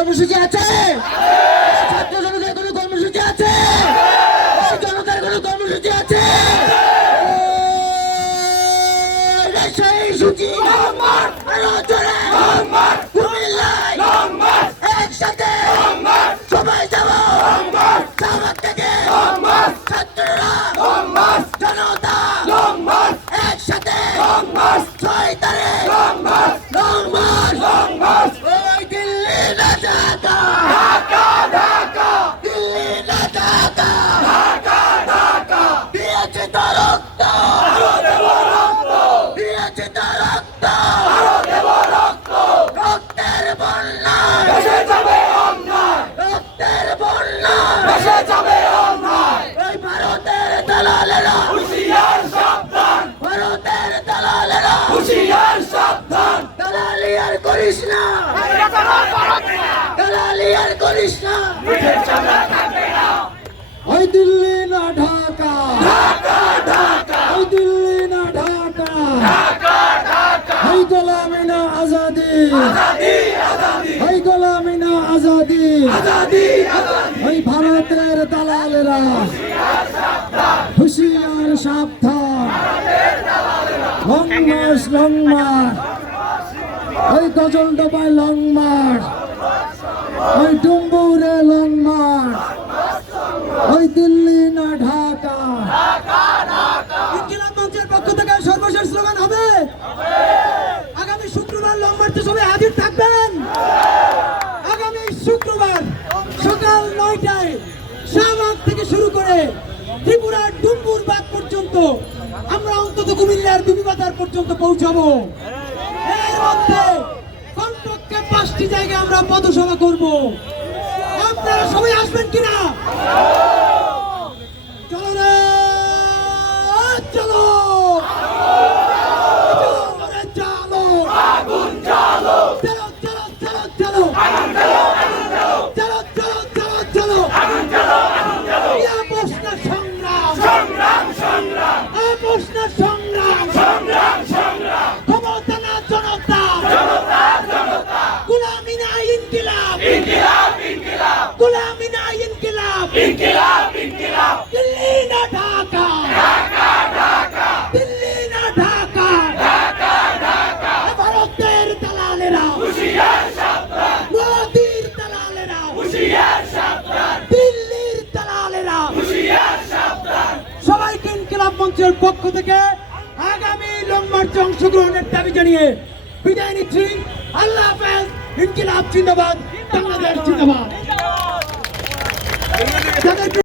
কর্মসূচি আছে? ছাত্র জনতার কোনো কর্মসূচি আছে? জনতার কোনো কর্মসূচি আছে? সেই সূচি একসাথে সবাই যাবো থেকে ছাত্ররা জনতা একসাথে 6 তারিখ লং মার্চ ওই দিল্লি না ঢাকা দিল্লি না ঢাকা দিয়েছে তো রক্ত দিয়েছে তো রক্ত রক্তের বন্যা রক্তের বন্যা ওই ভারতের দালালেরা ভারতের দালালেরা দালালি আর করিস না দালালি আর করিস না ওই দিল্লি না ঢাকা ওই দিল্লি না ঢাকা ওই গোলামি না আজাদি ওই গোলামি না আজাদি ওই ভারতের দালালেরা হুঁশিয়ার সাবধান লং মার্চ ওই গজল ডোবায় লং মার্চ ওই ডুম্বুরে লং মার্চ ওই দিল্লি না ঢাকা ইনকিলাব মঞ্চের পক্ষ থেকে সর্বশেষ স্লোগান হবে আগামী শুক্রবার লং মার্চে সবাই হাজির থাকবেন। আগামী শুক্রবার সকাল 9টায় শাহবাগ থেকে শুরু করে ত্রিপুরার ডুম্বুর বাগ পর্যন্ত আমরা অন্তত কুমিল্লার বিবিবাজার পর্যন্ত পৌঁছাবো। এর মধ্যে কমপক্ষে 5টি জায়গায় আমরা পথসভা করব। আপনারা সবাই আসবেন কিনা? চলো রে চলো চলো আগুন চলো চলো চলো চলো চলো আগুন চলো চলো চলো চলো চলো আগুন চলো প্রশ্ন সংগ্রাম সংগ্রাম সংগ্রাম প্রশ্ন সংগ্রাম সংগ্রাম সংগ্রাম ক্ষমতা না জনতা জনতা জনতা গোলামি না ইনকিলাব ইনকিলাব ইনকিলাব গোলামি না ইনকিলাব ইনকিলাব ইনকিলাব দিল্লি না ঢাকা ঢাকা ঢাকা দিল্লি না ঢাকা ঢাকা ঢাকা ভারতের দালালেরা হুঁশিয়ার সাবধান মোদির দালালেরা হুঁশিয়ার সাবধান দিল্লির দালালেরা হুঁশিয়ার সাবধান সবাইকে ইনকিলাব মঞ্চের পক্ষ থেকে আগামী লং মার্চে অংশগ্রহণের দাবি জানিয়ে বিদায় নিচ্ছি। আল্লাহ হাফেজ। ইনকিলাব জিন্দাবাদ, বাংলাদেশ জিন্দাবাদ।